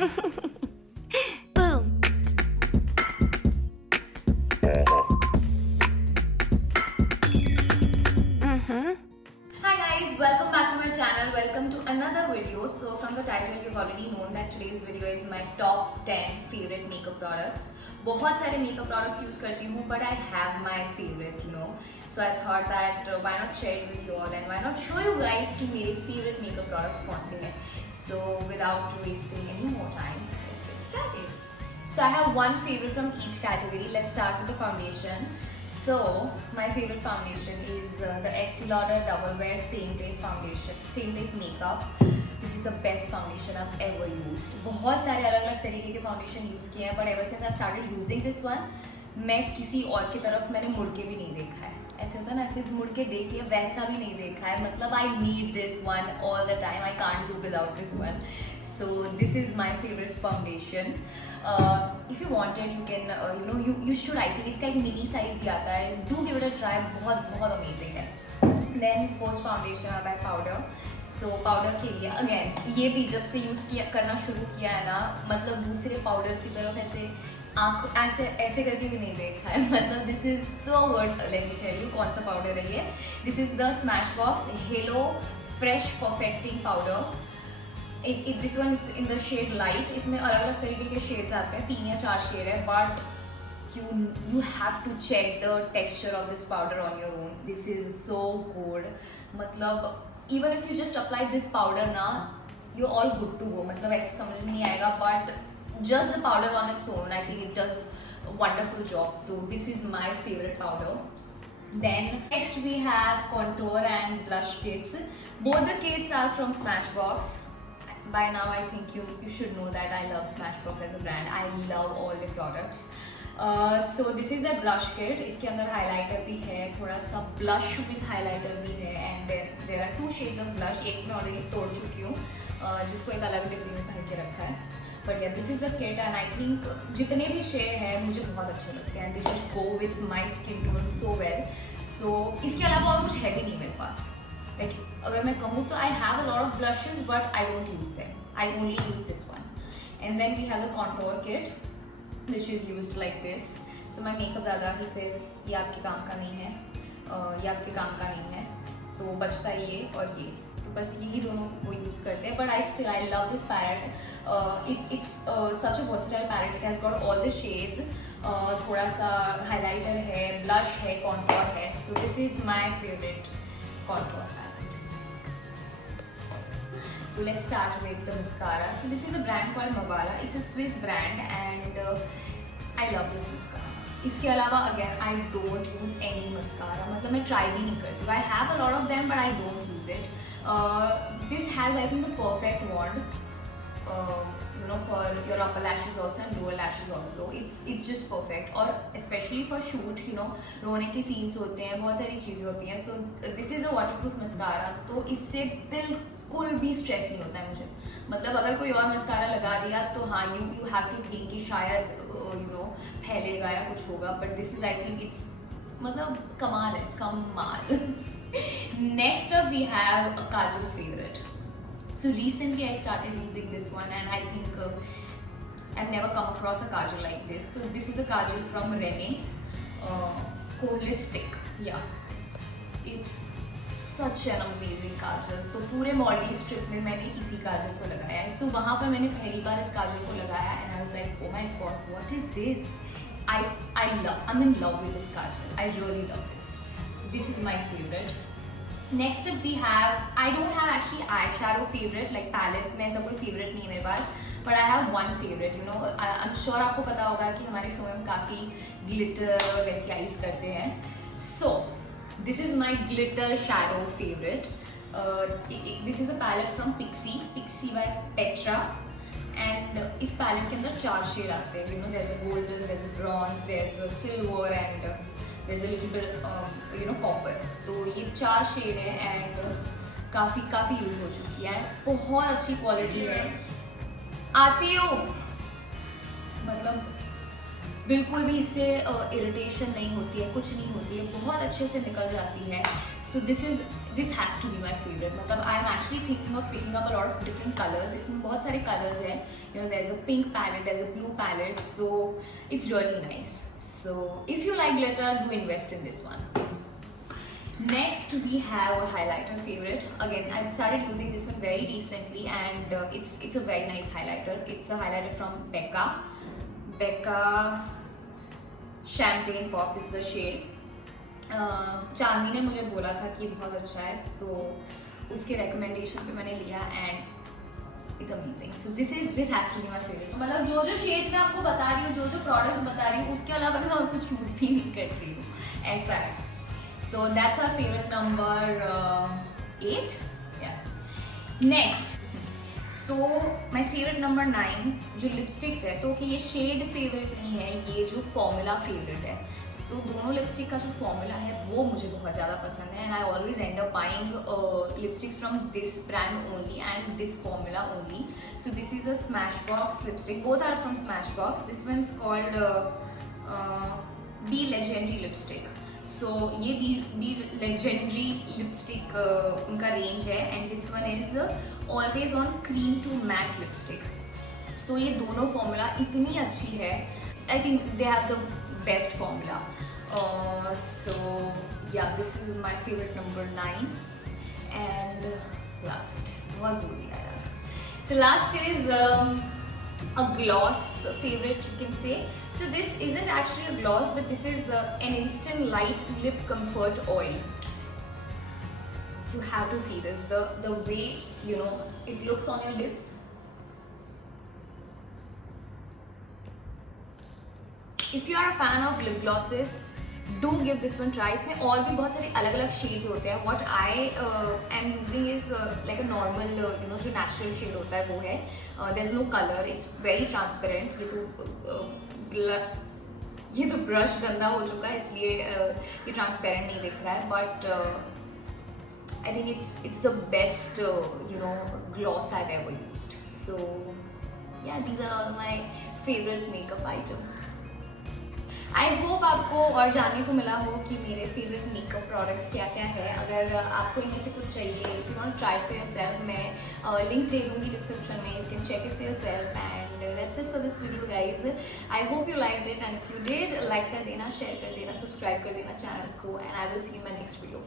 Boom. Hi guys, welcome back to my channel. Welcome to another video. So from the title you've already known that today's video is my top 10 favorite makeup products. बहुत सारे makeup products use करती हूँ, but I have my favorites, you know. So I thought that why not share it with you all and why not show you guys कि मेरे favorite makeup products कौन से हैं. So without wasting any more time, let's get started. So I have one favorite from each category. Let's start with the foundation. So my favorite foundation is the Estee Lauder Double Wear Same Place Foundation, Same Place Makeup. This is the best foundation I've ever used. बहुत सारे अलग अलग तरीके के foundation use किए हैं, but ever since I started using this one, मैं किसी और की तरफ मैंने मुड़ के भी नहीं देखा है. ऐसे होता है ना, ऐसे मुड़ के देख लिया, वैसा भी नहीं देखा है. मतलब I need this one all the time. I can't do without this one. So this is my favorite foundation. If you want it, you can you should. I think इसका एक mini size भी आता है. Do give it a try. बहुत amazing है. Then post foundation आता है powder. So powder के लिए again ये भी जब से use करना शुरू किया है ना, मतलब दूसरे powder की तरफ ऐसे आँख ऐसे करके भी नहीं देखा है. मतलब this is so good. Let me tell you कौन सा powder है ये. This is the Smashbox Halo Fresh Perfecting Powder. This one is in the shade light. इसमें अलग अलग तरीके के shades आते हैं, 3 या 4 shade है, but you have to check the texture of this powder on your own. This is so good. मतलब even if you just apply this powder ना, you're all good to go. मतलब ऐसे समझ में नहीं आएगा, but just the powder on its own, I think it does a wonderful job. So this is my favorite powder. Then next we have contour and blush kits. Both the kits are from Smashbox. By now I think you should know that I love Smashbox as a brand. I love all the products. So this is a blush kit. इसके अंदर highlighter भी है, थोड़ा सा blush with highlighter भी है, and there are 2 shades of blush. एक मैं already तोड़ चुकी हूँ, जिसको एक अलग डिब्बे में भर के रखा है. But yeah, this is the kit and I think जितने भी shade है मुझे बहुत अच्छे लगते हैं. They just go with my skin tone so well. So इसके अलावा और कुछ है भी नहीं मेरे पास. Like, अगर मैं कहूँ तो I have a lot of blushes but I don't use them. I only use this one. And then we have the contour kit, which is used like this. So my makeup dada he says ये आपके काम का नहीं है, ये आपके काम का नहीं है, तो बचता ये और ये, तो बस यही दोनों वो यूज़ करते हैं. But I love this palette. It's such a versatile palette. It has got all the shades. थोड़ा सा highlighter है, blush है, contour है. So this is my favorite contour palette. So let's start with the mascara. So this is a brand called Mabala. It's a Swiss brand and I love this mascara. इसके अलावा again I don't use any mascara. मतलब मैं try भी नहीं करती. I have a lot of them but I don't use it. This has I think the perfect wand. For your upper lashes also and lower lashes also. It's just perfect. और especially for shoot, रोने के scenes होते हैं, बहुत सारी चीज़ें होती हैं. So this is a waterproof mascara. तो इससे बिल्कुल भी stress नहीं होता है मुझे. मतलब अगर कोई और mascara लगा दिया तो हाँ you have to think कि शायद फैलेगा या कुछ होगा. But this is I think it's मतलब कमाल है, कमाल. Next up we have a kajal favorite. So recently I started using this one and I think I've never come across a kajal like this. So this is a kajal from Rene, Holistic. Yeah, it's such an amazing kajal. तो पूरे Maldives trip में मैंने इसी काजल को लगाया है. So वहाँ पर मैंने पहली बार इस काजल को लगाया and I was like, oh my god, what is this? I'm in love with this kajal. I really love this. So this is my favorite. Next up we have, I don't have actually eyeshadow favorite like palettes में ऐसा कोई favorite नहीं है मेरे पास, but I have one favorite. I'm sure आपको पता होगा कि हमारे शो में हम काफ़ी glitter और वैसे eyes करते हैं. So this is my glitter shadow favorite. This is a palette from Pixie by Petra. And इस palette के अंदर 4 shade आते हैं. There's a golden, there's a bronze, there's a silver and there's a little bit copper. तो ये 4 shade है and काफ़ी use हो चुकी है. बहुत अच्छी क्वालिटी है. आती हो मतलब बिल्कुल भी इससे इरिटेशन नहीं होती है, कुछ नहीं होती है, बहुत अच्छे से निकल जाती है. So this is this has to be my favorite. मतलब I am actually thinking of picking up a lot of different colors. इसमें बहुत सारे colors हैं. You know, there's a pink palette, there's a blue palette, so it's really nice. So if you like glitter, do invest in this one. Next we have a highlighter favorite. Again, I've started using this one very recently, and it's a very nice highlighter. It's a highlighter from Becca. Becca Champagne Pop is the shade. चांदी ने मुझे बोला था कि बहुत अच्छा है, so उसके recommendation पे मैंने लिया and it's amazing. So this has to be my favorite. मतलब जो shades मैं आपको बता रही हूँ, जो products बता रही हूँ, उसके अलावा मैं और कुछ use भी नहीं करती हूँ, ऐसा है. So that's our favorite number 8. Yeah. Next. So my favorite number 9 जो लिपस्टिक्स है, तो कि ये शेड फेवरेट नहीं है, ये जो फॉर्मूला फेवरेट है. So दोनों लिपस्टिक का जो फॉर्मूला है वो मुझे बहुत ज़्यादा पसंद है, and I always end up buying lipsticks from this brand only and this formula only. So this is a Smashbox lipstick. Both are from Smashbox. This one's called Be Legendary lipstick. So ये Be Legendary lipstick उनका range है, and this one is Always On Cream to Matte lipstick. So ये दोनों formula इतनी अच्छी है. I think they have the best formula. So yeah, this is my favorite number 9. And last, बहुत बोल दिया यार. So last is a gloss favorite, you can say. So this isn't actually a gloss, but this is an instant light lip comfort oil. You have to see this, the way, you know, it looks on your lips. If you are a fan of lip glosses, do give this one try. इसमें और भी बहुत सारे अलग अलग shades होते हैं. What I am using is like a normal, you know, जो natural shade होता है वो है. There's no color. It's very transparent. ये तो ब्रश गंदा हो चुका है, इसलिए ये ट्रांसपेरेंट नहीं दिख रहा है, but I think it's the best you know gloss I've ever used. So yeah, these are all my favorite makeup items. I hope आपको और जानने को मिला हो कि मेरे फेवरेट मेकअप प्रोडक्ट्स क्या क्या है. अगर आपको इनमें से कुछ चाहिए, if you want try for yourself, मैं लिंक्स दे दूँगी डिस्क्रिप्शन में. You can check it for yourself. And that's it for this video guys. I hope you liked it, and if you did, like कर देना, share कर देना, subscribe कर देना चैनल को, and I will see you in my next video.